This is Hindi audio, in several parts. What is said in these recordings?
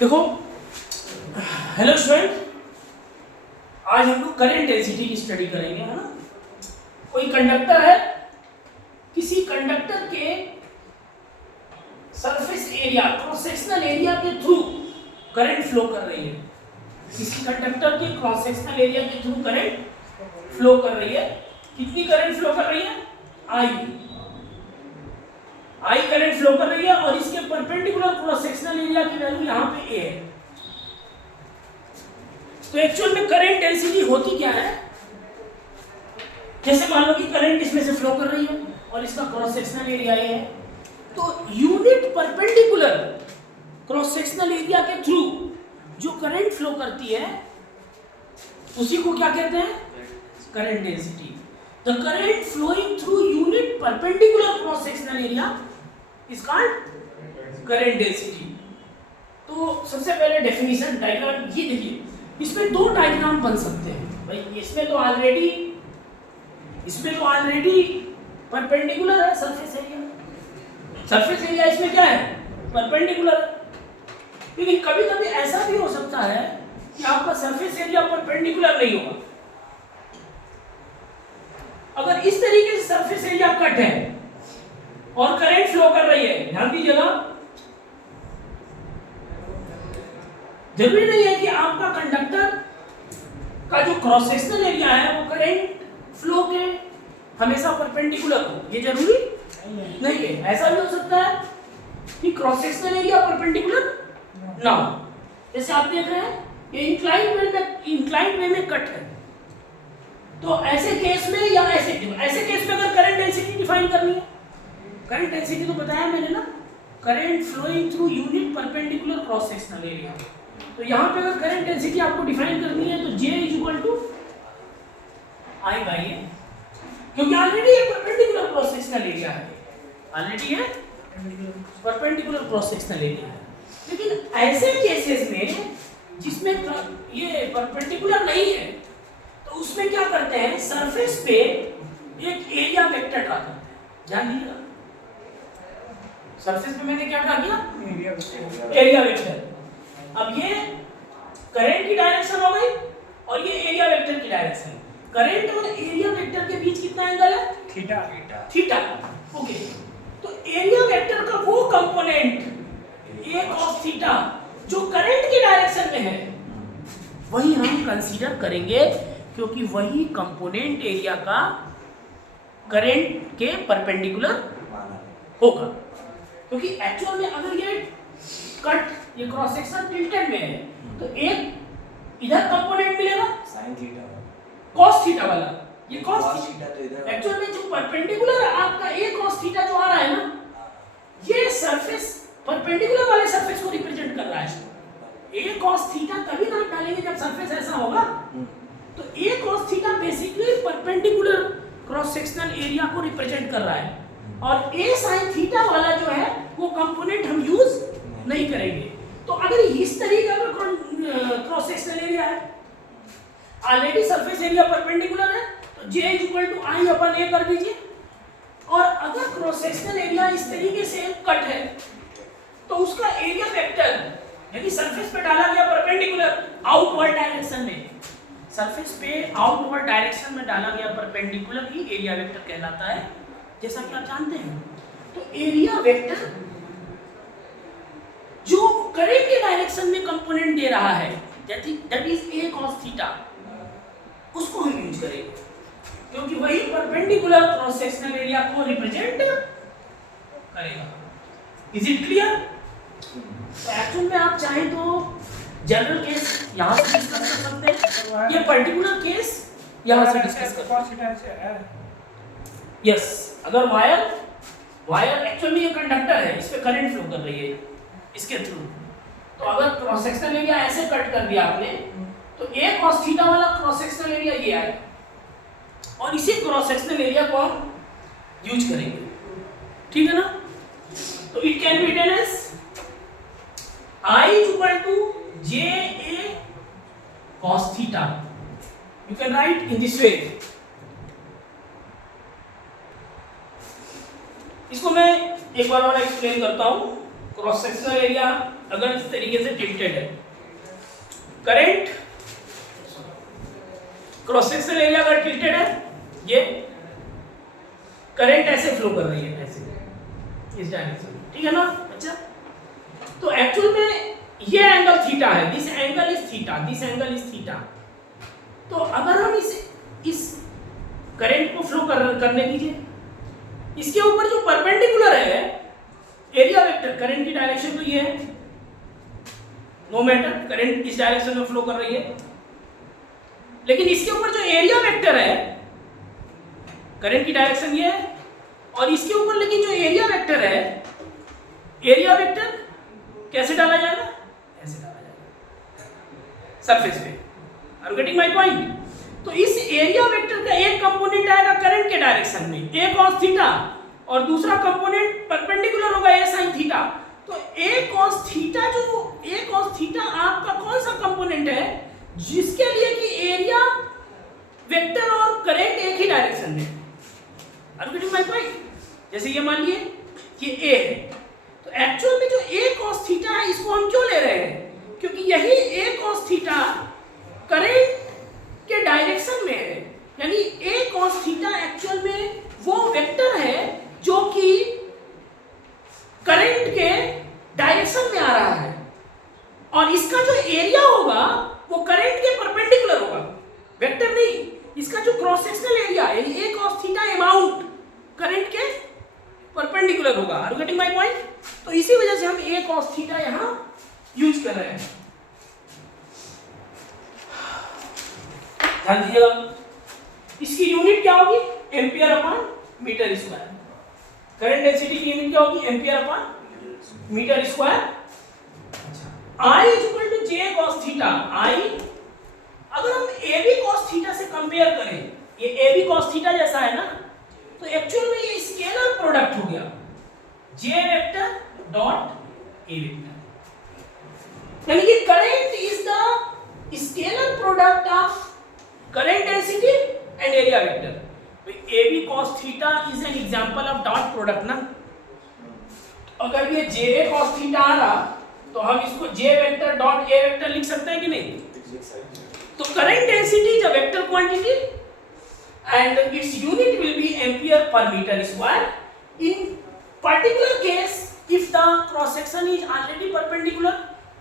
देखो, हेलो स्टूडेंट, आज हम लोग करंट डेंसिटी की स्टडी करेंगे, है ना। कोई कंडक्टर है, किसी कंडक्टर के surface area, cross sectional area के थ्रू करंट फ्लो कर रही है। किसी कंडक्टर के क्रॉस सेक्शनल एरिया के थ्रू करंट फ्लो कर रही है। कितनी करंट फ्लो कर रही है? आई करंट फ्लो कर रही है और इसके परपेंडिकुलर क्रॉस सेक्शनल एरिया की वैल्यू यहाँ पे ए है। तो एक्चुअल में करंट डेंसिटी होती क्या है? जैसे मान लो कि करंट इसमें से फ्लो कर रही है और इसका क्रॉस सेक्शनल एरिया ये है, तो unit perpendicular cross sectional area के थ्रू जो करंट फ्लो करती है उसी को क्या कहते हैं? Current density. The current flowing through unit perpendicular cross sectional area is called current density. तो सबसे पहले डेफिनेशन डायग्राम ये देखिए, इसमें दो डायग्राम बन सकते हैं भाई। इसमें तो ऑलरेडी परपेंडिकुलर है सरफेस एरिया। सरफेस एरिया इसमें क्या है? परपेंडिकुलर। लेकिन कभी कभी ऐसा भी हो सकता है कि आपका सरफेस एरिया परपेंडिकुलर नहीं होगा। अगर इस तरीके से सरफेस एरिया कट है और करंट फ्लो कर रही है, ध्यान दीजिएगा, जरूरी नहीं है कि आपका कंडक्टर का जो क्रॉस सेक्शनल एरिया है वो करंट फ्लो के हमेशा परपेंडिकुलर हो, ये जरूरी नहीं है। ऐसा भी हो सकता है कि क्रॉस सेक्शनल एरिया परपेंडिकुलर ना हो। जैसे आप देख रहे हैं ये इंक्लाइंड वे में कट है, तो ऐसे केस में या ऐसे केस में अगर करंट डेंसिटी डिफाइन करनी है, करंट डेंसिटी तो बताया मैंने ना, current flowing through unit perpendicular cross sectional area. तो यहाँ पे अगर करंट डेंसिटी आपको डिफाइन करनी है तो J = I/A, क्योंकि ऑलरेडी ये परपेंडिकुलर क्रॉस सेक्शनल एरिया है, ऑलरेडी है परपेंडिकुलर क्रॉस सेक्शनल एरिया है। लेकिन ऐसे केसेस में जिसमें ये परपेंडिकुलर नहीं है, तो उसमें क्या करते हैं, सरफेस पे एक एरिया वेक्टर ड्रा करते हैं। ध्यान दीजिएगा, सरफेस पे मैंने क्या ड्रा किया? Area vector. अब ये करंट की डायरेक्शन हो गई और ये एरिया वेक्टर की डायरेक्शन। करंट और एरिया वेक्टर के बीच कितना एंगल है? थीटा। ओके, तो एरिया वेक्टर का वो कंपोनेंट a cos थीटा जो करंट की डायरेक्शन में है वही हम कंसीडर करेंगे, क्योंकि वही कंपोनेंट एरिया का करंट के परपेंडिकुलर होगा। क्योंकि एक्चुअल में अगर ये कट, ये क्रॉस सेक्शन टिल्टेड में है, तो एक इधर कंपोनेंट मिलेगा sin थीटा, cos थीटा वाला, ये cos थीटा। तो इधर एक्चुअल में जो परपेंडिकुलर आपका a cos थीटा जो आ रहा है ना, ये सरफेस परपेंडिकुलर वाले सरफेस को रिप्रेजेंट कर रहा है। a cos थीटा तभी ना डालेंगे जब सरफेस ऐसा होगा। तो a cos theta basically perpendicular cross sectional area को रिप्रेजेंट कर रहा है, और a sin थीटा वाला जो है वो कंपोनेंट हम यूज नहीं करेंगे। तो अगर इस तरीके का क्रॉस सेक्शनल एरिया है, ऑलरेडी सरफेस एरिया परपेंडिकुलर है, तो J = I/A कर दीजिए। और अगर क्रॉस सेक्शनल एरिया इस तरीके से कट है, तो उसका एरिया वेक्टर यानी सरफेस पे डाला गया परपेंडिकुलर आउटवर्ड डायरेक्शन में, सरफेस पे आउटवर्ड डायरेक्शन में डाला गया परपेंडिकुलर ही एरिया वेक्टर कहलाता है, जैसा कि आप जानते हैं। तो एरिया वेक्टर जो करंट के डायरेक्शन में कंपोनेंट दे रहा है, that is a cos theta, उसको हम यूज करेंगे, क्योंकि वही परपेंडिकुलर क्रॉस सेक्शनल एरिया को रिप्रेजेंट करेगा। Is it clear? तो एक्चुअल में आप चाहें तो जनरल केस यहां से डिस्कस कर सकते हैं, ये पर्टिकुलर केस यहां से डिस्कस कर सकते हैं। यस, अगर वायर एक्चुअल में ये कंडक्टर है, इस पे करंट फ्लो कर रही है इसके थ्रू, तो अगर क्रॉस सेक्शनल एरिया ऐसे कट कर दिया आपने, तो a cos थीटा वाला क्रॉस सेक्शनल एरिया ये आएगा, और इसी क्रॉस सेक्शनल एरिया को हम यूज करेंगे। ठीक है ना? तो it can be written as I = JA cos theta. You can write in this way. इसको मैं एक बार और एक्सप्लेन करता हूं। क्रॉस सेक्शनल एरिया अगर इस तरीके से टिल्टेड है, करंट क्रॉस सेक्शनल एरिया अगर टिल्टेड है, ये करंट ऐसे फ्लो कर रही है, ऐसे इस डायरेक्शन में, ठीक है ना? अच्छा, तो एक्चुअल में ये एंगल थीटा है, this angle is theta, this angle is theta. तो अगर हम इस करंट को फ्लो करने दीजिए, इसके ऊपर जो परपेंडिकुलर है एरिया वेक्टर, करंट की डायरेक्शन तो ये है, नो मैटर, करंट इस डायरेक्शन में फ्लो कर रही है, लेकिन इसके ऊपर जो एरिया वेक्टर है, करंट की डायरेक्शन ये है, और इसके ऊपर लेकिन जो एरिया वेक्टर है, एरिया वेक्टर कैसे डाला जाएगा? ऐसे डाला जाएगा सरफेस पे। Are you getting my point? तो इस एरिया वेक्टर का एक कंपोनेंट आएगा करंट के डायरेक्शन में, a cos थीटा, और दूसरा कंपोनेंट परपेंडिकुलर होगा a sin थीटा। तो a cos थीटा, जो a cos थीटा आपका कौन सा कंपोनेंट है जिसके लिए कि एरिया वेक्टर और करंट एक ही डायरेक्शन में। Are you getting my point? जैसे ये मान लिए कि a है, तो एक्चुअल में जो a cos थीटा है इसको हम क्यों ले रहे हैं? क्योंकि यही a cos थीटा करंट के डायरेक्शन में है, यानी a cos थीटा एक्चुअल में वो वेक्टर है जो कि करंट के डायरेक्शन में आ रहा है, और इसका जो एरिया होगा वो करंट के परपेंडिकुलर होगा, वेक्टर नहीं। इसका जो क्रॉस सेक्शनल एरिया यानी a cos theta amount current के परपेंडिकुलर होगा। Are you getting my point? तो इसी वजह से हम a cos थीटा यहां यूज कर रहे हैं। ध्यान दीजिएगा, इसकी यूनिट क्या होगी? Ampere upon metre square. Current density की यूनिट क्या होगी? Ampere upon metre square. I equal to J cos theta. I अगर हम AB cos थीटा से कंपेयर करें, ये AB cos थीटा जैसा है ना, तो एक्चुअल में ये स्केलर प्रोडक्ट हो गया, J vector dot A vector, यानी कि current is the scalar product of current density and area vector. तो AB cos theta is an example of dot product ना। अगर ये JA cos थीटा आ रहा तो हम इसको J vector dot A vector लिख सकते हैं कि नहीं? तो current density is a vector quantity and its unit will be ampere per metre square. In particular case if the cross section is already perpendicular,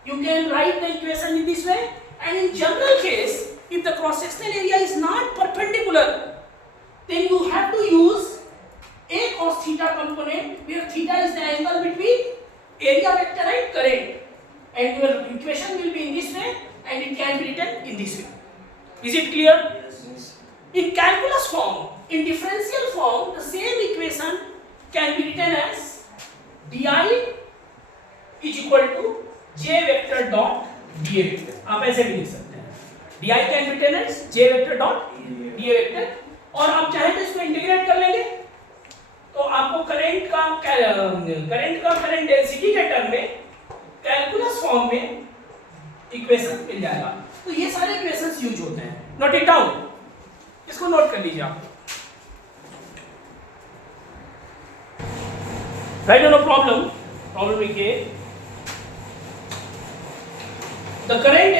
you can write the equation in this way, and in general case if the cross sectional area is not perpendicular, then you have to use a cos theta component where theta is the angle between area vector and current, and your equation will be in this way and it can be written in this way. Is it clear? Yes. In calculus form, in differential form, the same equation can be written as di is equal to j vector dot da vector. आप ऐसे भी लिख सकते हैं, di can be written as j vector dot da vector, और आप चाहे तो इसको इंटीग्रेट कर लेंगे तो आपको करंट का करंट डेंसिटी के टर्म में कैलकुलस फॉर्म में इक्वेशन मिल जाएगा। तो ये सारे इक्वेशंस यूज होते हैं, नोट इट डाउन, इसको नोट कर लीजिए आप। राइट, नो प्रॉब्लम के the current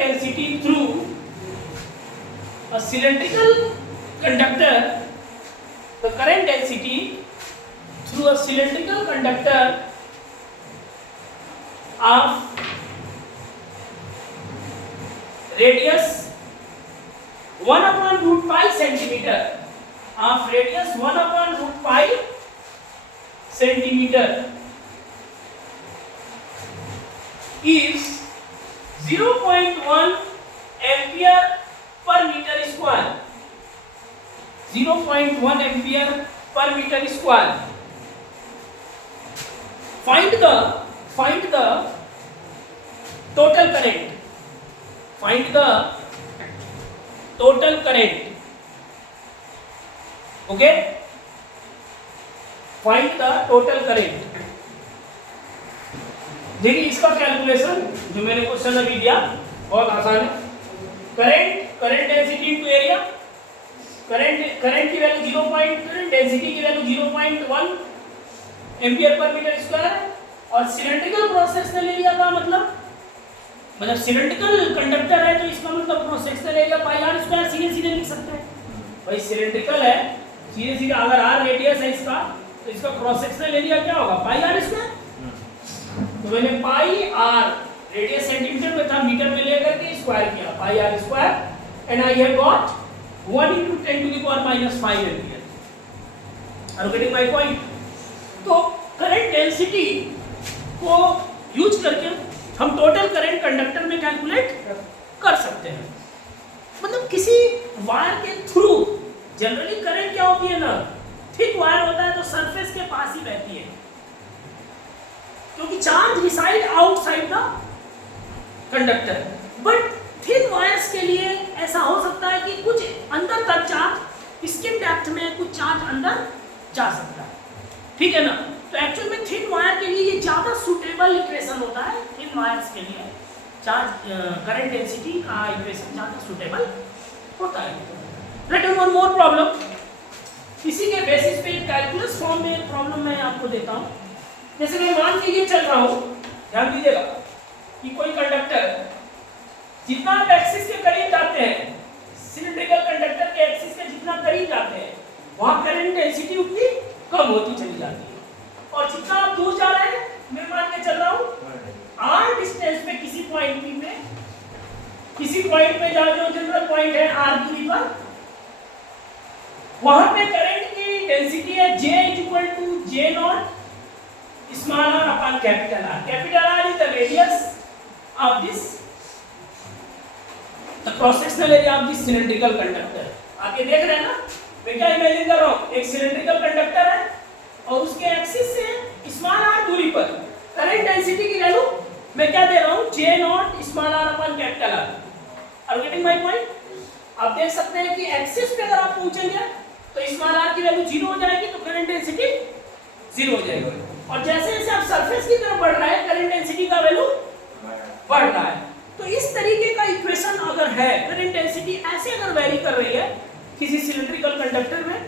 density through a cylindrical conductor, the current density through a cylindrical conductor of radius 1 upon root pi centimeter, of radius 1 upon root pi centimeter is 0.1 ampere per meter square. 0.1 ampere per meter square. Find the total current. Find the total current. Okay? Find the total current. देखिए इसका कैलकुलेशन जो मैंने क्वेश्चन अभी दिया बहुत आसान है। Current density into area, current की वैल्यू 0 डेंसिटी की value 0.1 ampere per metre square है। और सिलेंड्रिकल क्रॉस सेक्शनल एरिया का मतलब सिलेंड्रिकल कंडक्टर है तो इसका मतलब cross sectional area pi r square सीधे सीधे लिख सकते हैं। भाई सिलेंड्रिकल है, सीधे सीधे अगर आर रेडियस है इसका तो इसका क्रॉस सेक्शनल एरिया क्या होगा, पाई आर स्क्वायर। तो मैंने पाई आर रेडियस सेंटीमीटर में था, मीटर में लेकर के स्क्वायर किया, pi r square and I have got 1 × 10⁻⁵ ampere. Are you getting my point? तो करंट डेंसिटी को यूज करके हम टोटल करंट कंडक्टर में कैलकुलेट कर सकते हैं। मतलब किसी वायर के थ्रू जनरली करंट क्या होती है ना, थिक वायर होता है तो सरफेस के पास ही बहती है, क्योंकि charge reside outside the conductor. But thin wires के लिए ऐसा हो सकता है कि कुछ अंदर तक चार्ज, स्किन डेप्थ में कुछ चार्ज अंदर जा सकता है, ठीक है ना। तो एक्चुअल में थिन वायर के लिए ये ज्यादा सुटेबल इक्वेशन होता है। थिन वायर्स के लिए चार्ज करंट डेंसिटी का इक्वेशन ज्यादा सुटेबल होता है। Let us one more problem. इसी के बेसिस पे कैलकुलस फॉर्म में प्रॉब्लम मैं आपको देता हूँ। जैसे मैं मान के लिए चल रहा हूँ, ध्यान दीजिएगा कि कोई कंडक्टर जितना आप एक्सिस के करीब जाते हैं, सिलिंड्रिकल कंडक्टर के एक्सिस के जितना करीब जाते हैं, वहां करंट डेंसिटी उतनी कम होती चली जाती है। और जितना आप दूर जा रहे हैं, मैं मान के चल रहा हूँ r डिस्टेंस पे किसी पॉइंट P पे, किसी पॉइंट पे जहाँ जो जनरल पॉइंट है r दूरी पर, वहां पे करंट की डेंसिटी है J = J0 small r upon capital R। Capital R is the radius of this the cross sectional area of this cylindrical conductor. आप ये देख रहे हैं ना, मैं क्या इमेजिन कर रहा हूँ, एक सिलिंड्रिकल कंडक्टर है और उसके एक्सिस से स्मॉल r दूरी पर करंट डेंसिटी की वैल्यू मैं क्या दे रहा हूँ, J0 small r upon capital R। Are you getting my point? आप देख सकते हैं कि एक्सिस पे अगर आप पहुंचेंगे तो स्मॉल r की वैल्यू 0 हो जाएगी, तो करंट डेंसिटी 0 हो जाएगी। और जैसे जैसे आप सरफेस की तरफ बढ़ रहा है, करंट डेंसिटी का वैल्यू बढ़ रहा है। तो इस तरीके का इक्वेशन अगर है, करंट डेंसिटी ऐसे अगर वेरी कर रही है किसी सिलिंड्रिकल कंडक्टर में,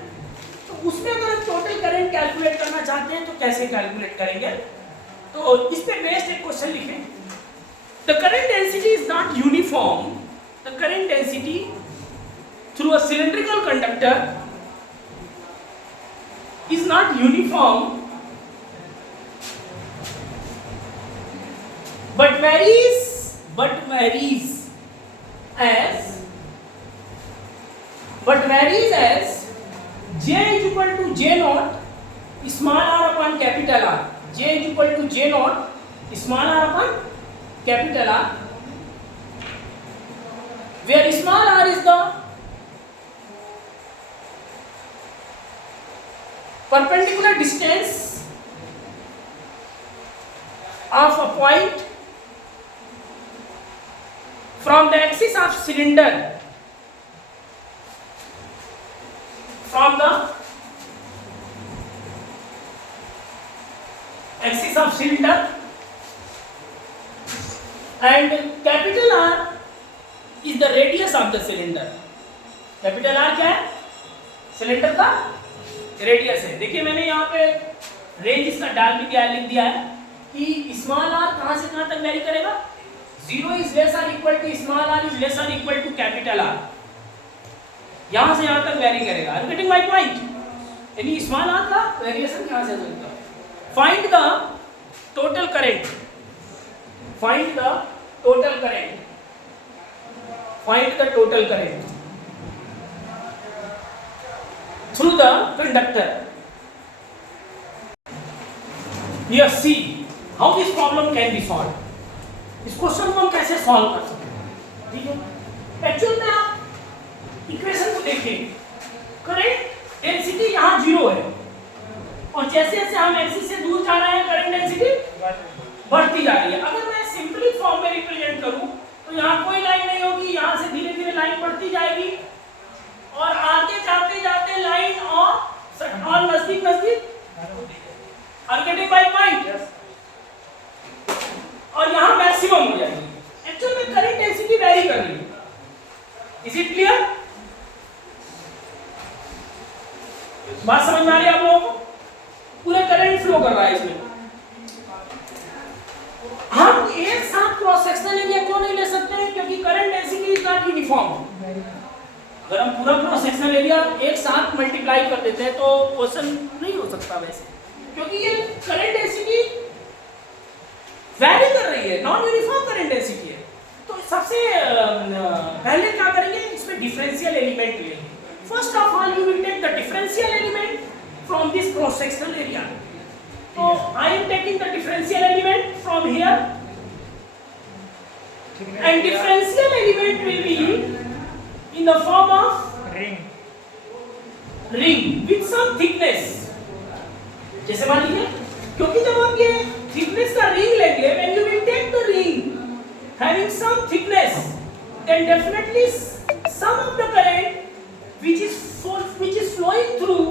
तो उसमें अगर आप टोटल करंट कैलकुलेट करना चाहते हैं तो कैसे कैलकुलेट करेंगे? तो इस पे बेस्ड एक क्वेश्चन लिखें। The current density is not uniform. The current density through a cylindrical conductor is not uniform but varies as J = J0 small r upon capital R। J = J0 small r upon capital R, where small r is the perpendicular distance of a point from the axis of cylinder, from the axis of cylinder, and capital R is the radius of the cylinder। capital R क्या है? सिलेंडर का रेडियस है। देखिए मैंने यहाँ पे रेंज इसका डाल भी दिया, लिख दिया है कि स्मॉल r कहाँ से कहाँ तक वेरी करेगा, 0 इज लेस और equal to small r is less और इक्वल टू कैपिटल R, यहाँ से यहाँ तक वेरी करेगा। Are you getting my point? यानी स्मॉल r का वेरिएशन यहाँ से चलता है। Find the total current, find the total current, find the total current through the conductor। Here see how this problem can be solved। इस क्वेश्चन को हम कैसे सॉल्व कर सकते हैं, ठीक है। एक्चुअल में आप इक्वेशन को देखिए, करंट डेंसिटी यहाँ 0 है और जैसे जैसे हम एक्सिस से दूर जा रहे हैं करंट डेंसिटी बढ़ती जा रही है। अगर मैं सिंपली फॉर्म में रिप्रेजेंट करूं तो यहाँ कोई लाइन नहीं होगी, यहाँ से धीरे धीरे लाइन बढ़ती जाएगी और आगे जाते जाते लाइन और नजदीक नजदीक, are you getting my point? और यहाँ मैक्सिमम हो जाएगी। एक्चुअल में करंट डेंसिटी वेरी कर रही है। Is it clear? बात समझ में आ रही है आप लोगों को? पूरे करंट फ्लो कर रहा है इसमें। हम एक साथ क्रॉस सेक्शनल एरिया क्यों नहीं ले सकते हैं? क्योंकि current density is not uniform. अगर हम पूरा क्रॉस सेक्शनल एरिया एक साथ मल्टीप्लाई कर देते हैं तो क्वेश्चन नहीं हो सकता वैसे, क्योंकि ये करंट डेंसिटी वैरी कर रही है, नॉन यूनिफॉर्म करंट डेंसिटी है। तो सबसे पहले क्या करेंगे, इसमें डिफरेंशियल एलिमेंट लेंगे। First of all you will take the differential element from this cross sectional area. तो I am taking the differential element from here, and differential element will be in the form of ring with some thickness। जैसे मान लीजिए, क्योंकि जब आप ये thickness का ring लेंगे, when you will take the ring having some thickness, then definitely some of the current which is flowing through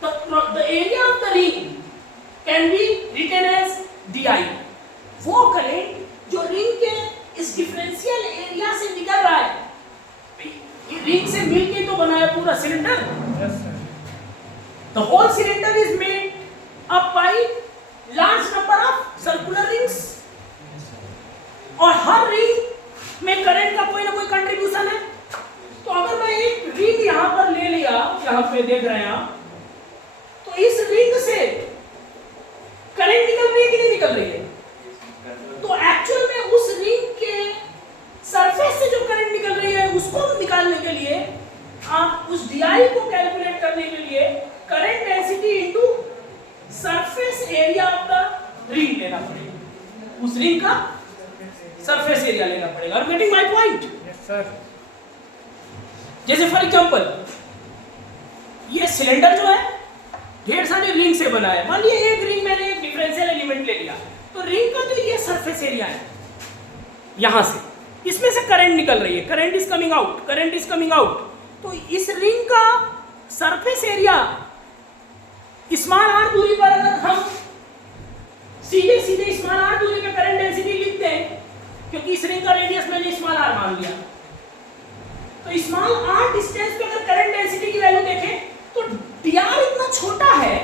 the area of the ring can be written as di। वो करंट जो रिंग के इस डिफरेंशियल एरिया से निकल रहा है, रिंग से मिलके तो बना है पूरा cylinder. The whole cylinder is made up by large number of circular rings, और हर रिंग में करंट का कोई ना कोई कंट्रीब्यूशन है। तो अगर मैं एक रिंग यहाँ पर ले लिया, यहाँ पे देख रहे हैं आप, तो इस रिंग से करंट निकल रही है कि नहीं निकल रही है? तो एक्चुअल में उस रिंग के सरफेस से जो करंट निकल रही है उसको निकालने के लिए आप उस DI को कैलकुलेट करने के लिए current density into surface area of the ring लेना पड़ेगा। उस रिंग का सरफेस एरिया लेना पड़ेगा। Are getting my point? Yes sir. जैसे फॉर एग्जांपल ये सिलेंडर जो है ढेर सारे रिंग से बना है। मान लीजिए एक रिंग मैंने एक डिफरेंशियल एलिमेंट ले लिया, तो रिंग का जो ये सरफेस एरिया है, यहां से इसमें से करंट निकल रही है, current is coming out, current is coming out. तो इस रिंग का सरफेस एरिया स्मॉल r दूरी पर अगर हम सीधे सीधे स्मॉल r दूरी पे करंट डेंसिटी लिखते हैं, क्योंकि इस रिंग का रेडियस मैंने स्मॉल r मान लिया, तो स्मॉल r डिस्टेंस पे अगर करंट डेंसिटी की वैल्यू देखें तो dr इतना छोटा है,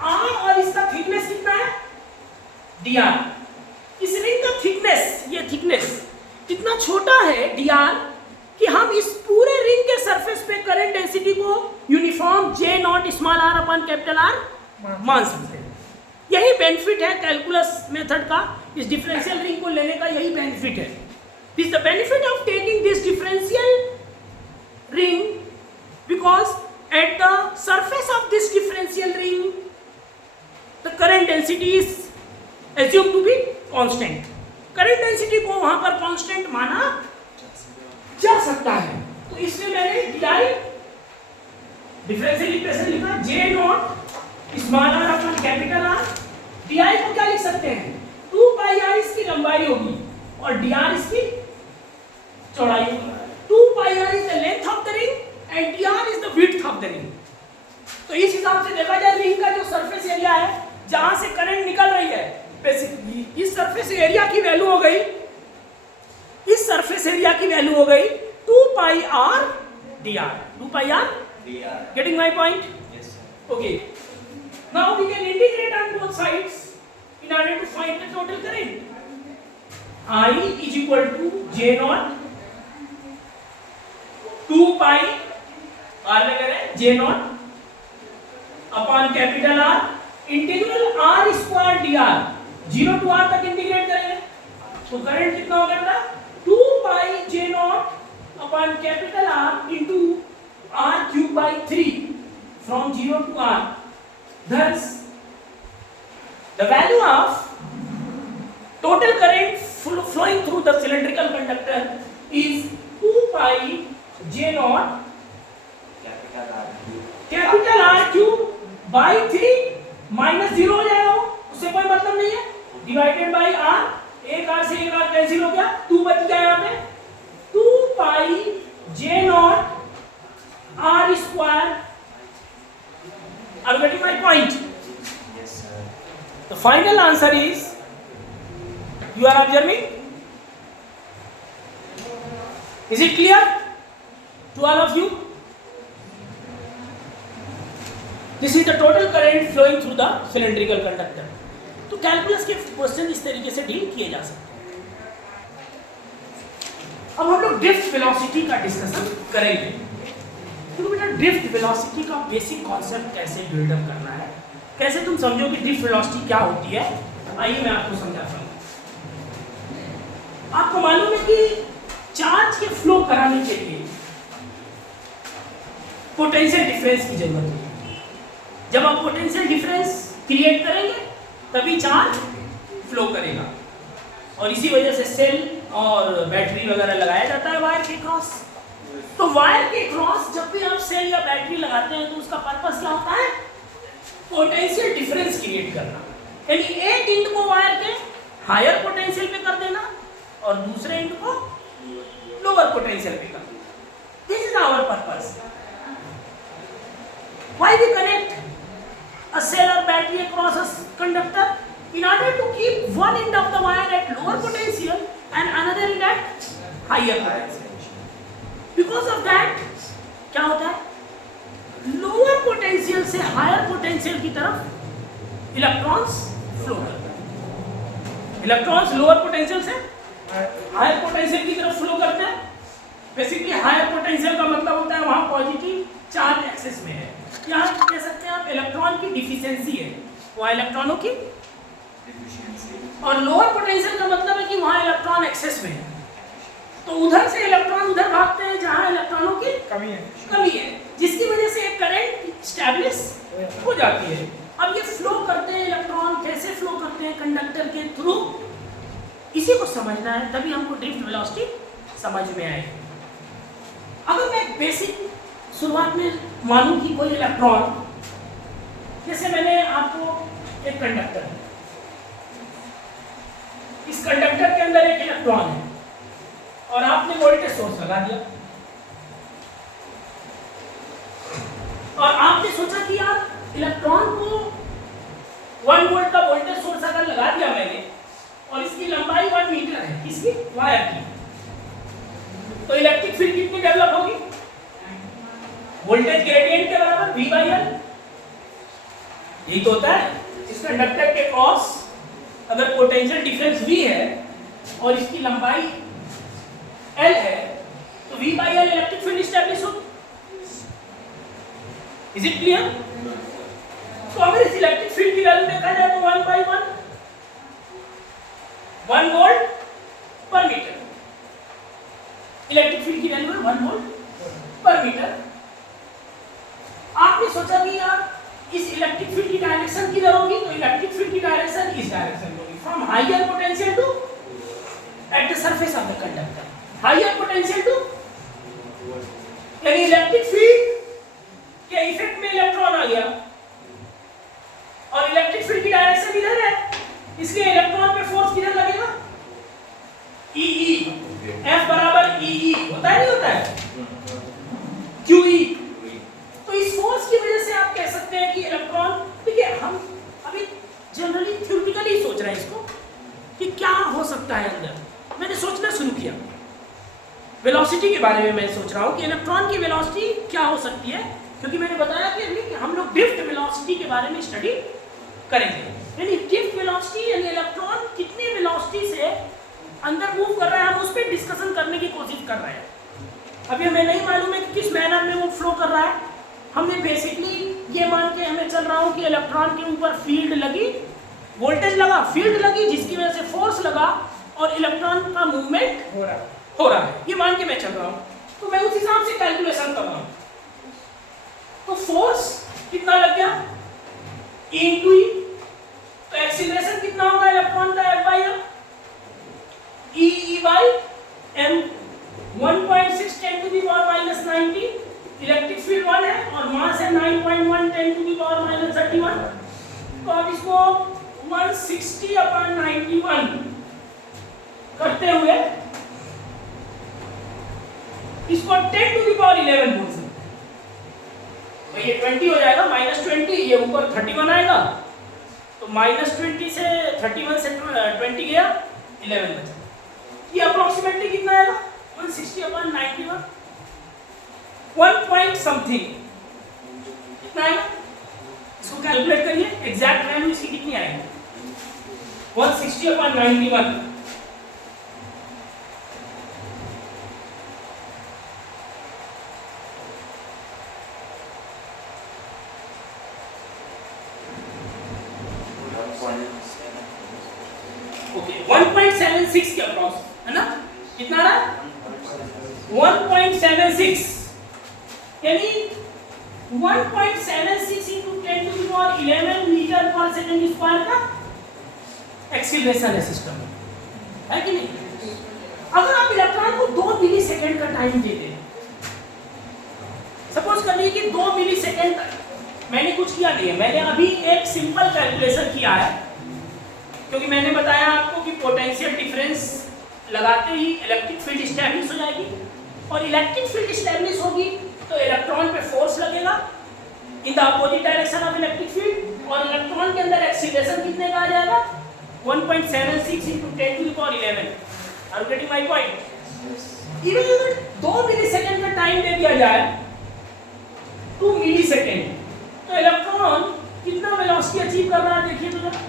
r और इसका थिकनेस कितना है dr। इस रिंग का थिकनेस, ये थिकनेस कितना छोटा है dr कि हम इस पूरे रिंग के सरफेस पे करंट डेंसिटी को uniform J not small r upon capital R मान सकते हैं। यही बेनिफिट है कैलकुलस मेथड का, इस डिफरेंशियल रिंग को लेने का यही बेनिफिट है। This the benefit of taking this differential ring, because at the surface of this differential ring the current density is assumed to be constant। Current density को वहां पर कांस्टेंट माना जा सकता है। तो इसलिए मैंने DI डिफरेंशियल इक्वेशन लिखा J not small r upon capital R। DI को क्या लिख सकते हैं? 2 पाई r इसकी लंबाई होगी और dr इसकी चौड़ाई होगी। 2 pi r is the length of the ring and dr is the width of the ring. तो इस हिसाब से देखा जाए रिंग का जो सरफेस एरिया है जहां से करंट निकल रही है, बेसिकली इस सरफेस एरिया की वैल्यू हो गई, इस सरफेस एरिया की वैल्यू हो गई 2 pi r dr। 2 pi r dr। Getting my point? Yes sir. Okay, now we can integrate on both sides in order to find the total current. I is equal to J naught 2 pi r ले रहे हैं J naught upon capital R integral r square dr, 0 to r तक इंटीग्रेट करेंगे तो करंट कितना हो गया? 2 pi J naught upon capital R into r cube by 3 from 0 to r। Thus the value of total current flowing through the cylindrical conductor is 2 pi J naught capital R cube by 3 minus 0 हो जाएगा, उससे कोई मतलब नहीं है, डिवाइडेड बाय r, एक r से एक r कैंसिल हो गया, 2 बच गया यहाँ पे 2 pi J not r square. Are you getting my point? Yes sir। The final answer is, you are observing? Is it clear to all of you? This is the total current flowing through the cylindrical conductor. तो कैलकुलस के क्वेश्चन इस तरीके से डील किए जा सकते हैं। अब हम लोग ड्रिफ्ट वेलोसिटी का डिस्कशन करेंगे। तो बेटा ड्रिफ्ट वेलोसिटी का बेसिक कॉन्सेप्ट कैसे बिल्डअप करना है, कैसे तुम समझो कि ड्रिफ्ट वेलोसिटी क्या होती है, आइए मैं आपको समझाता हूँ। आपको मालूम है कि चार्ज के फ्लो कराने के लिए पोटेंशियल डिफरेंस की जरूरत है। जब आप पोटेंशियल डिफरेंस क्रिएट करेंगे तभी चार्ज फ्लो करेगा, और इसी वजह से सेल और बैटरी वगैरह लगाया जाता है वायर के क्रॉस। तो वायर के क्रॉस जब भी आप सेल या बैटरी लगाते हैं तो उसका पर्पस क्या होता है, पोटेंशियल डिफरेंस क्रिएट करना। यानी एक एंड को वायर के हायर पोटेंशियल पे कर देना और दूसरे एंड को लोअर पोटेंशियल पे कर देना। This is our purpose. Why we connect a cell or battery across a conductor? In order to keep one end of the wire at lower potential and another end at higher potential. Because of that, क्या होता है, lower potential से higher potential की तरफ electrons flow करते हैं। Electrons lower potential से higher potential की तरफ flow करते हैं। Basically higher potential का मतलब होता है वहाँ पॉजिटिव चार्ज एक्सेस में है। यहाँ कह सकते हैं आप इलेक्ट्रॉन की डिफिशियंसी है, वहाँ इलेक्ट्रॉनों की डिफिशियंसी, और लोअर पोटेंशियल का मतलब है कि वहाँ इलेक्ट्रॉन एक्सेस में है। तो उधर से इलेक्ट्रॉन उधर भागते हैं जहाँ इलेक्ट्रॉनों की कमी है, जिसकी वजह से एक करंट स्टैब्लिश हो जाती है। अब ये फ्लो करते हैं इलेक्ट्रॉन, कैसे फ्लो करते हैं, कंडक्टर के थ्रू। इसी को समझना है, तभी हमको ड्रिफ्ट वेलोसिटी समझ में आएगी। अगर मैं बेसिक शुरुआत में मानूं कि कोई इलेक्ट्रॉन, जैसे मैंने आपको एक कंडक्टर है, इस कंडक्टर के अंदर एक इलेक्ट्रॉन है और आपने वोल्टेज सोर्स लगा दिया और आपने सोचा कि यार इलेक्ट्रॉन को 1 वोल्ट का वोल्टेज सोर्स अगर लगा दिया मैंने और इसकी लंबाई 1 मीटर है, किसकी, वायर की, तो इलेक्ट्रिक फील्ड कितनी डेवलप होगी, वोल्टेज ग्रेडियंट के बराबर V/L। यही तो होता है। इस कंडक्टर के क्रॉस अगर पोटेंशियल डिफरेंस V है और इसकी लंबाई L है तो V/L इलेक्ट्रिक फील्ड एस्टैब्लिश होगी। Is it clear? तो अगर इस इलेक्ट्रिक फील्ड की वैल्यू देखा जाए तो 1/1 1 वोल्ट पर मीटर, इलेक्ट्रिक फील्ड की वैल्यू है 1 वोल्ट पर मीटर। आपने सोचा कि यार इस इलेक्ट्रिक फील्ड की डायरेक्शन किधर होगी, तो इलेक्ट्रिक फील्ड की डायरेक्शन इस डायरेक्शन में होगी, from higher potential to at the surface of the conductor, higher potential to, यानी इलेक्ट्रिक फील्ड के इफेक्ट में इलेक्ट्रॉन आ गया और इलेक्ट्रिक फील्ड की डायरेक्शन इधर है, इसलिए इलेक्ट्रॉन पे फोर्स किधर लगेगा, E F बराबर E होता है, नहीं होता है, QE। तो इस फोर्स की वजह से आप कह सकते हैं कि इलेक्ट्रॉन, देखिए हम अभी जनरली थ्योरेटिकली सोच रहे हैं इसको कि क्या हो सकता है अंदर। मैंने सोचना शुरू किया, वेलोसिटी के बारे में मैं सोच रहा हूँ कि इलेक्ट्रॉन की वेलोसिटी क्या हो सकती है, क्योंकि मैंने बताया कि हम लोग ड्रिफ्ट वेलोसिटी के बारे में स्टडी करेंगे। यानी ड्रिफ्ट वेलोसिटी यानी इलेक्ट्रॉन कितनी वेलोसिटी से अंदर मूव कर रहा है, हम उस पर डिस्कशन करने की कोशिश कर रहे हैं। अभी हमें नहीं मालूम है कि किस मैनर में वो फ्लो कर रहा है। हमने बेसिकली ये मान के हमें चल रहा हूँ कि इलेक्ट्रॉन के ऊपर फील्ड लगी, वोल्टेज लगा, फील्ड लगी, जिसकी वजह से फोर्स लगा और इलेक्ट्रॉन का मूवमेंट हो रहा है, ये मान के मैं चल रहा हूँ। तो मैं उस हिसाब से कैलकुलेशन कर रहा हूँ। तो फोर्स कितना लग गया, E × E, तो एक्सीलरेशन कितना होगा इलेक्ट्रॉन का, F/m, E/m 1.6 10⁻⁻90, इलेक्ट्रिक फील्ड 1 है और मास है 9.1 10⁻31। तो अब इसको 160/91 करते हुए इसको 10⁻11 बोल सकते हैं। तो ये 20 हो जाएगा, -20, ये ऊपर 31 आएगा, तो -20 से 31 से 20 गया, 11 बचा। ये अप्रोक्सीमेटली कितना आएगा, 160/91, 1 पॉइंट समथिंग कितना आएगा, एग्जैक्ट वैल्यू इसकी कितनी आएगी 160/91। ओके 1.76 के अप्रॉक्स है ना, कितना रहा 1.76, यानी 1.76 into 10 to the power 11 metre पर सेकंड स्क्वायर का एक्सीलरेशन है सिस्टम में, है कि नहीं। अगर आप इलेक्ट्रॉन को 2 मिली सेकेंड का टाइम देते हैं, सपोज कर लीजिए कि 2 मिली सेकेंड, मैंने कुछ किया नहीं है, मैंने अभी एक सिंपल कैलकुलेशन किया है, क्योंकि मैंने बताया आपको कि पोटेंशियल डिफरेंस लगाते ही इलेक्ट्रिक फील्ड एस्टैब्लिश हो जाएगी, और इलेक्ट्रिक फील्ड एस्टैब्लिश होगी तो इलेक्ट्रॉन पे फोर्स लगेगा in the opposite direction of electric field, और इलेक्ट्रॉन के अंदर एक्सीलरेशन कितने का आ जाएगा 1.76 into 10 to the power 11। Are you getting my point? Even अगर 2 मिलीसेकंड का टाइम दे दिया जाए, 2 मिलीसेकंड, तो इलेक्ट्रॉन कितना वेलोसिटी अचीव कर रहा है देखिए तो जरा।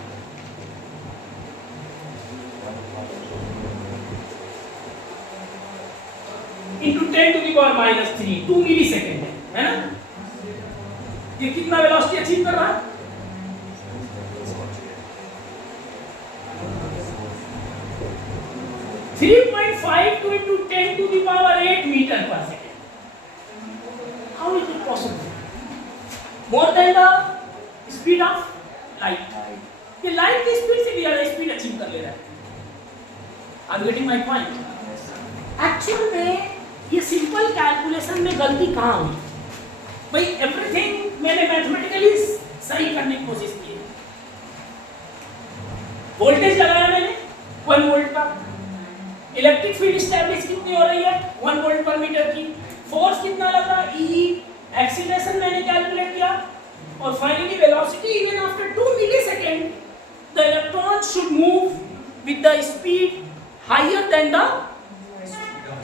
into 10 to the power -3, 2 millisecond है ना, ये कितना वेलोसिटी अचीव कर रहा है 3.52 into 10 to the power 8 meter per second। How is it possible? More than the speed of light। ये लाइट की स्पीड से भी ज्यादा स्पीड अचीव कर ले रहा है। Are you getting my point? Actual में ये सिंपल कैलकुलेशन में गलती कहाँ हुई भाई, एवरीथिंग मैंने मैथमेटिकली सही करने की कोशिश की है। वोल्टेज लगाया मैंने 1 वोल्ट का, इलेक्ट्रिक फील्ड एस्टैब्लिश कितनी हो रही है 1 वोल्ट पर मीटर की, फोर्स कितना लगा E, एक्सीलरेशन मैंने कैलकुलेट किया, और finally velocity even after 2 millisecond the electron should move with the speed higher than the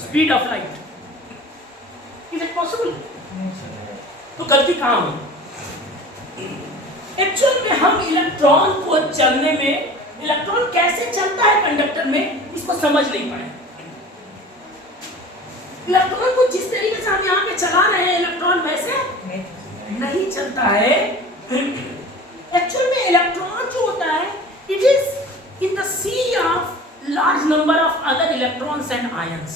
speed of light. Is it possible? तो गलती कहाँ हुई? एक्चुअल में हम इलेक्ट्रॉन को चलने में, इलेक्ट्रॉन कैसे चलता है कंडक्टर में, इसको समझ नहीं पाए। इलेक्ट्रॉन को जिस तरीके से हम यहाँ पे चला रहे हैं, इलेक्ट्रॉन वैसे नहीं चलता है। एक्चुअल में इलेक्ट्रॉन जो होता है, it is in the sea of large number of other electrons and ions.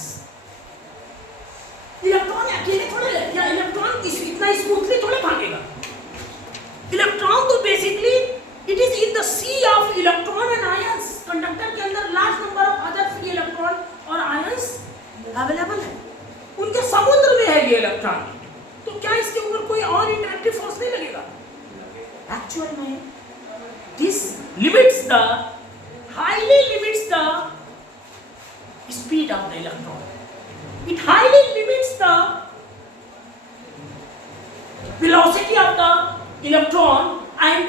Electron अकेले थोड़े, या इलेक्ट्रॉन इतना स्मूथली थोड़े भागेगा। इलेक्ट्रॉन तो basically it is in the sea of electron and ions. Conductor के अंदर large number of other free electron और आयंस अवेलेबल है, उनके समुद्र में है ये इलेक्ट्रॉन। तो क्या इसके ऊपर कोई और इंटरैक्टिव फोर्स नहीं लगेगा? एक्चुअल में this limits the, highly limits the speed of the electron. It highly limits the velocity of the electron, and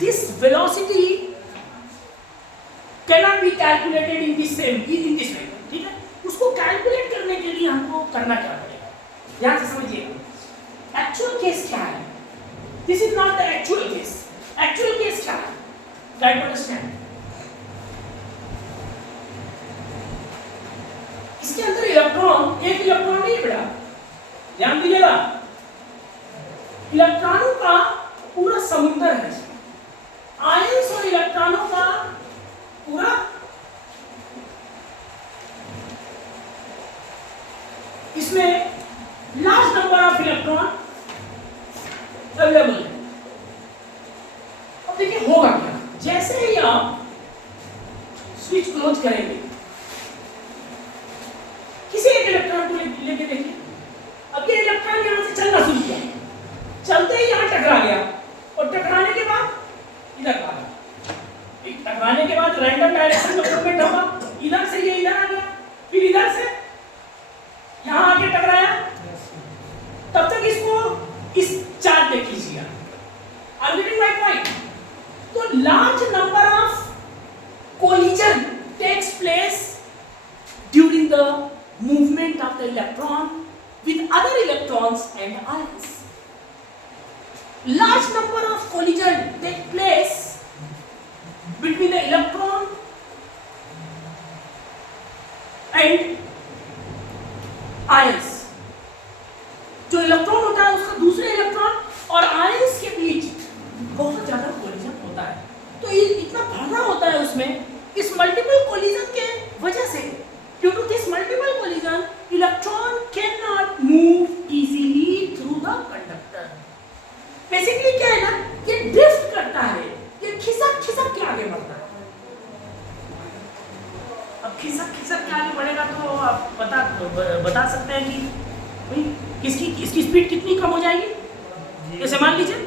this velocity cannot be calculated in this way। ठीक है, उसको कैलकुलेट करने के लिए हमको करना क्या पड़ेगा, ध्यान से समझिए। एक्चुअल केस क्या है? This is not the actual case. Actual case क्या है? Try to understand. इसके अंदर इलेक्ट्रॉन, एक इलेक्ट्रॉन नहीं बेटा, ध्यान दीजिएगा, इलेक्ट्रॉनों का पूरा समुद्र है। आयंस और इलेक्ट्रॉनों का पूरा इसमें large number of electron available है। अब देखिए होगा क्या, जैसे ही आप स्विच क्लोज करेंगे, किसी एक इलेक्ट्रॉन को लेके देखिए, अब ये इलेक्ट्रॉन यहां से चलना शुरू किया, चलते ही यहां टकरा गया, और टकराने के बाद इधर आ गया। टकराने के बाद रैंडम डायरेक्शन में मूवमेंट होगा, इधर से ये इधर आ गया, फिर इधर से यहां आके टकराया, तब तक इसको इस चार्ट में खींच लिया। Are you getting my point? तो large number of collision takes place during the movement of the electron with other electrons and ions. Large number of collision take place सकते हैं कि भाई इसकी स्पीड कितनी कम हो जाएगी? जैसे मान लीजिए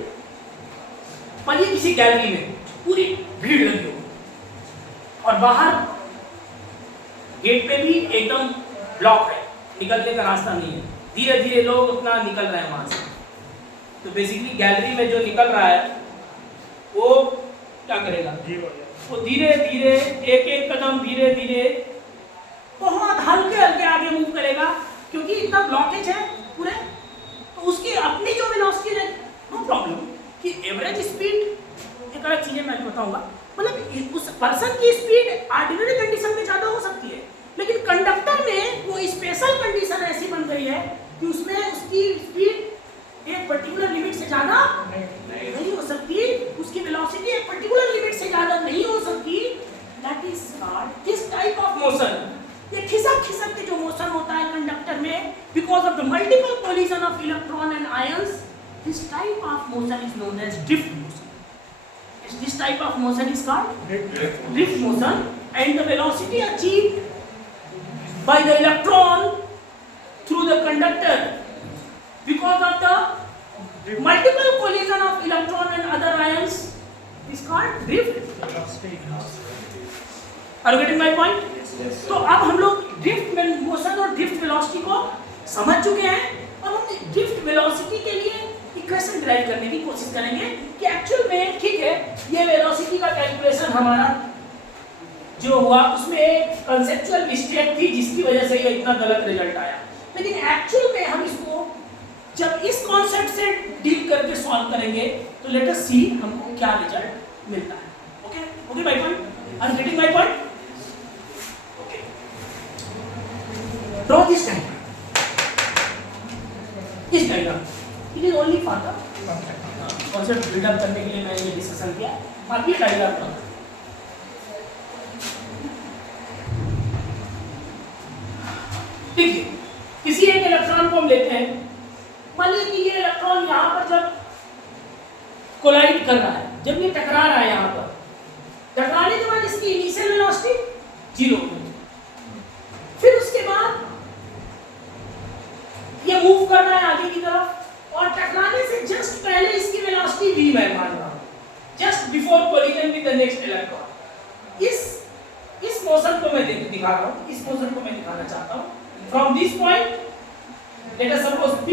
किसी गैलरी में पूरी भीड़ लगी हो और बाहर गेट पे भी एकदम ब्लॉक है, निकलने का रास्ता नहीं है, धीरे धीरे लोग अपना निकल रहे हैं वहां से। तो बेसिकली गैलरी में जो निकल रहा है वो क्या करेगा? वो धीरे धीरे एक एक कदम धीरे धीरे बहुत हल्के हल्के आगे मूव करेगा, क्योंकि इतना ब्लॉकेज है पूरे। तो उसकी अपनी जो वेलोसिटी है, नो प्रॉब्लम कि एवरेज स्पीड एक अलग चीज है, मैं बताऊंगा। मतलब उस पर्सन की स्पीड ऑर्डिनरी कंडीशन में ज्यादा हो सकती है, लेकिन कंडक्टर में वो स्पेशल कंडीशन ऐसी बन गई है कि उसमें उसकी स्पीड एक पर्टिकुलर लिमिट से ज्यादा नहीं हो सकती, उसकी वेलोसिटी एक पर्टिकुलर लिमिट से ज्यादा नहीं हो सकती। That is called this type of motion. ये खिसक खिसक के जो मोशन होता है कंडक्टर में, because of the multiple collision of electron and ions, this type of motion is known as drift motion. This type of motion is called drift motion, and the velocity achieved by the electron through the conductor because of the multiple collision of electron and other ions is called drift. Are you getting my point? तो अब हम लोग ड्रिफ्ट मोशन और ड्रिफ्ट वेलोसिटी को समझ चुके हैं, और हम ड्रिफ्ट वेलोसिटी के लिए इक्वेशन डिराइव करने की कोशिश करेंगे कि एक्चुअल में ठीक है ये वेलोसिटी का कैलकुलेशन हमारा जो हुआ उसमें एक कंसेप्चुअल मिस्टेक थी जिसकी वजह से ये इतना गलत रिजल्ट आया, लेकिन एक्चुअल में हम इसको जब इस कॉन्सेप्ट से डील करके सॉल्व करेंगे तो लेट अस सी हमको क्या रिजल्ट मिलता है। Okay okay my point, are you getting my point? Okay, draw this diagram. इस diagram it is only for the concept build up करने के लिए मैंने ये डिस्कशन किया। आप ये डायग्राम बनाओ। देखिए किसी एक इलेक्ट्रॉन को हम लेते हैं, मान लीजिए कि ये इलेक्ट्रॉन यहाँ पर जब कोलाइड कर रहा है, जब ये टकरा रहा है यहाँ पर, टकराने के बाद इसकी इनिशियल वेलोसिटी 0 है, फिर उसके बाद ये मूव कर रहा है आगे की तरफ, और टकराने से जस्ट पहले इसकी वेलोसिटी v मैं मान रहा हूं, just before collision with the next electron. इस मोशन को मैं दिखा रहा हूं, इस मोशन को मैं दिखाना चाहता हूं from this point let us suppose p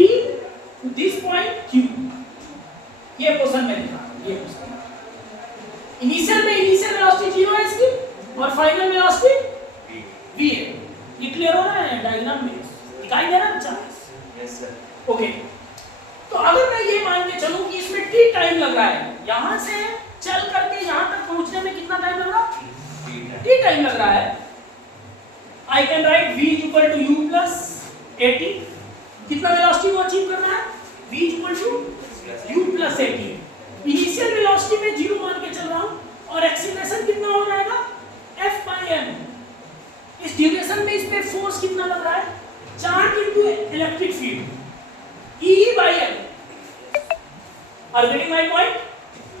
to this point q। ये मोशन मैं दिखा रहा हूं, ये मोशन इनिशियल वेलोसिटी 0 है इसकी और फाइनल वेलोसिटी v है। ये क्लियर हो रहा है डायग्राम में? दिखाई दे रहा है बच्चा? Yes sir. ओके, तो अगर मैं ये मान के चलूं कि इसमें t टाइम लग रहा है, यहां से चल करके यहां तक पहुंचने में कितना टाइम लग रहा है? t टाइम लग रहा है। I can write v equal to u plus at। कितना वेलोसिटी को अचीव करना है? v equal to u plus at। Initial velocity में 0 मान के चल रहा हूं, और एक्सीलरेशन कितना हो जाएगा? f by m। इस ड्यूरेशन में इस पे फोर्स कितना लग रहा है? Charge into electric field E by L। Are you getting my point?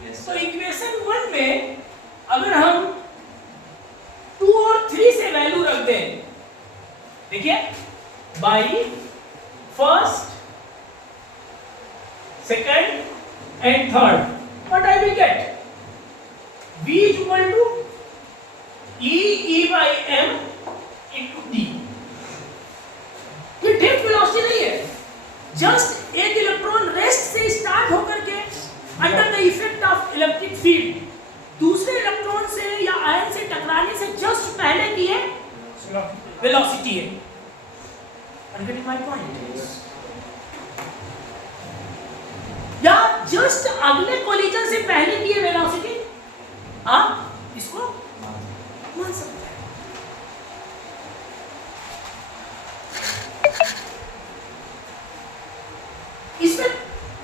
Yes, तो इक्वेशन 1 में अगर हम 2 और 3 से वैल्यू रख दें, देखिए by first, second and third, what I will get? V is equal to E by M into D। ये ड्रिफ्ट वेलोसिटी नहीं है, जस्ट एक इलेक्ट्रॉन रेस्ट से स्टार्ट होकर के under the effect of electric field दूसरे इलेक्ट्रॉन से या आयन से टकराने से जस्ट पहले की है वेलोसिटी है। Are you getting my point? या जस्ट अगले कोलिजन से पहले की है वेलोसिटी, आप इसको मान सकते हैं। इसमें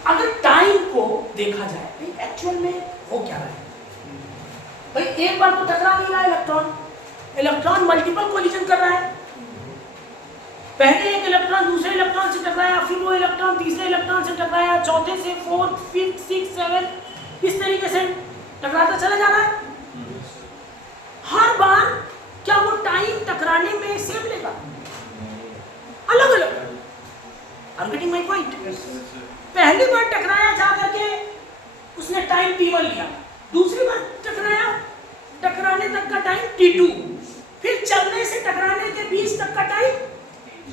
अगर टाइम को देखा जाए तो एक्चुअल में हो क्या रहा है? भाई एक बार तो टकरा नहीं रहा है इलेक्ट्रॉन मल्टीपल कोलिजन कर रहा है। पहले एक इलेक्ट्रॉन दूसरे इलेक्ट्रॉन से टकराया, फिर वो इलेक्ट्रॉन तीसरे इलेक्ट्रॉन से टकराया, चौथे से, फोर्थ, फिफ्थ, सिक्स, सेवन, इस तरीके से टकराता चला जा रहा है। हर बार क्या वो टाइम टकराने में सेम लेगा? अलग अलग। Are getting my point? पहली बार टकराया जा करके उसने टाइम t1 लिया, दूसरी बार टकराया, टकराने तक का टाइम t2, फिर चलने से टकराने के बीच तक का टाइम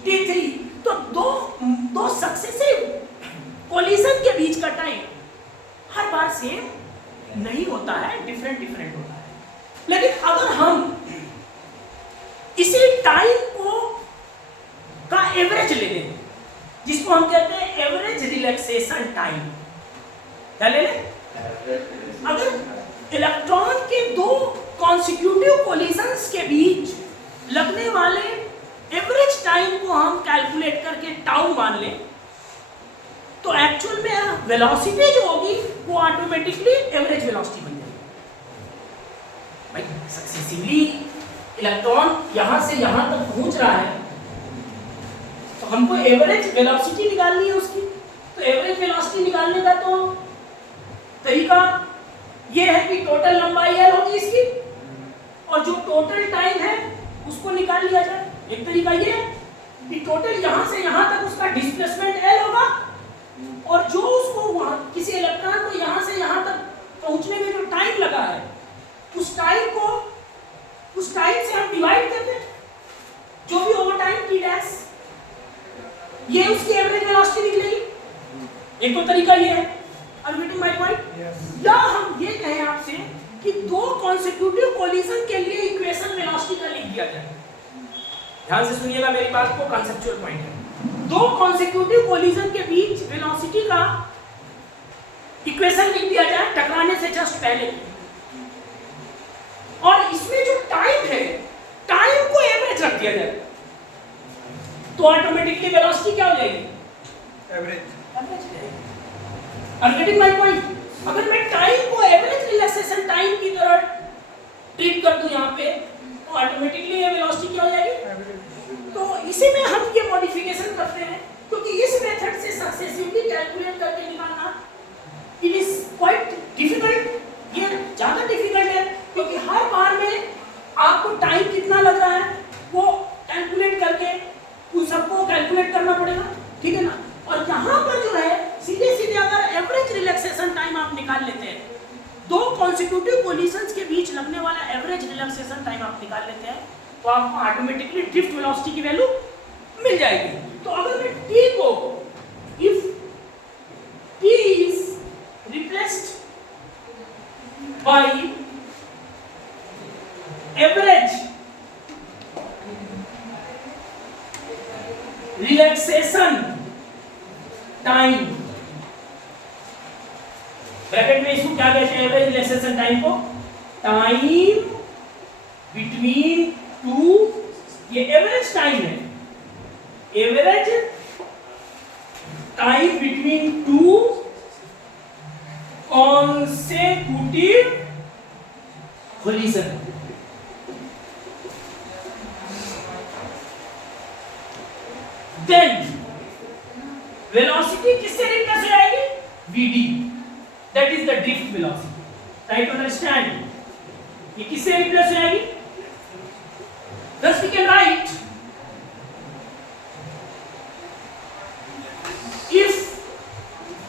t3। तो दो सक्सेसिव कोलिजन के बीच का टाइम हर बार सेम नहीं होता है, डिफरेंट डिफरेंट होता है। लेकिन अगर हम इसी टाइम को का एवरेज ले लें, जिसको हम कहते हैं एवरेज रिलैक्सेशन टाइम, क्या ले लें? अगर इलेक्ट्रॉन के दो कॉन्सिक्यूटिव कोलिजन्स के बीच लगने वाले एवरेज टाइम को हम कैलकुलेट करके टाउ मान लें, तो एक्चुअल में वेलोसिटी जो होगी वो ऑटोमेटिकली एवरेज वेलोसिटी बन जाएगी। भाई सक्सेसिवली इलेक्ट्रॉन यहां से यहां तक पहुंच रहा है, तो हमको एवरेज वेलोसिटी निकालनी है उसकी। तो एवरेज वेलोसिटी निकालने का तो तरीका ये है कि टोटल लंबाई l होगी इसकी, और जो टोटल टाइम है उसको निकाल लिया जाए। एक तरीका ये है कि टोटल यहां से यहां तक उसका डिस्प्लेसमेंट l होगा, और जो उसको वहां किसी इलेक्ट्रॉन को यहां से यहां तक पहुंचने में जो टाइम लगा है, उस टाइम से हम डिवाइड करते हैं, जो भी होगा टाइम t डैश, ये उसकी एवरेज वेलोसिटी निकलेगी। एक तो तरीका ये है। Are you getting my point? या हम ये कहें आपसे कि दो कॉन्सिक्यूटिव कोलिजन के लिए इक्वेशन वेलोसिटी का लिख दिया जाए। ध्यान से सुनिएगा मेरी बात को, कांसेप्चुअल पॉइंट है। दो कॉन्सिक्यूटिव कोलिजन के बीच वेलोसिटी का इक्वेशन लिख दिया जाए टकराने से जस्ट पहले, और इसमें जो टाइम है, टाइम को एवरेज रख दिया जाए, तो ऑटोमेटिकली वेलोसिटी क्या हो जाएगी? Average. Are getting my point? अगर मैं टाइम को एवरेज रिलैक्सेशन टाइम की तरह ट्रीट कर दूं यहाँ पे, तो ऑटोमेटिकली ये वेलोसिटी क्या हो जाएगी? तो इसी में हम ये मॉडिफिकेशन करते हैं, क्योंकि इस मेथड से सक्सेसिवली कैलकुलेट करके निकालना इट इज क्वाइट डिफिकल्ट। ये ज्यादा डिफिकल्ट है, क्योंकि हर बार में आपको टाइम कितना लग रहा है वो कैलकुलेट करके उन सबको कैलकुलेट करना पड़ेगा, ठीक है ना। और यहाँ पर जो है सीधे सीधे अगर एवरेज रिलैक्सेशन टाइम आप निकाल लेते हैं, दो कॉन्सिक्यूटिव कोलिजन्स के बीच लगने वाला एवरेज रिलैक्सेशन टाइम आप निकाल लेते हैं, तो आपको ऑटोमेटिकली ड्रिफ्ट वेलोसिटी की वैल्यू मिल जाएगी। तो अगर मैं t को, if t is replaced by average relaxation time, bracket में इसको क्या कहते हैं? एवरेज रिलैक्सेशन टाइम को टाइम बिटवीन टू, ये एवरेज टाइम है, average time between two consecutive collision. Then velocity किससे रिप्लेस हो जाएगी? vd, that is the drift velocity. Try to understand, ये किससे रिप्लेस हो जाएगी? Thus we can write if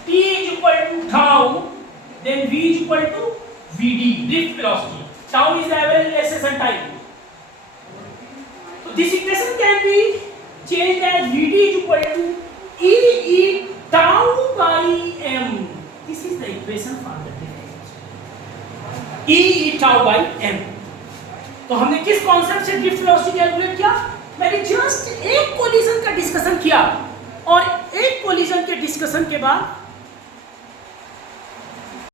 t is equal to tau, then v is equal to vd, drift velocity. Tau is the average relaxation time. So this equation can be changed as vd is equal to e tau by m. This is the equation for the drift velocity. e tau by m. तो हमने किस कॉन्सेप्ट से ड्रिफ्ट वेलोसिटी कैलकुलेट किया? मैंने जस्ट एक कोलिजन का डिस्कशन किया, और एक कोलिजन के डिस्कशन के बाद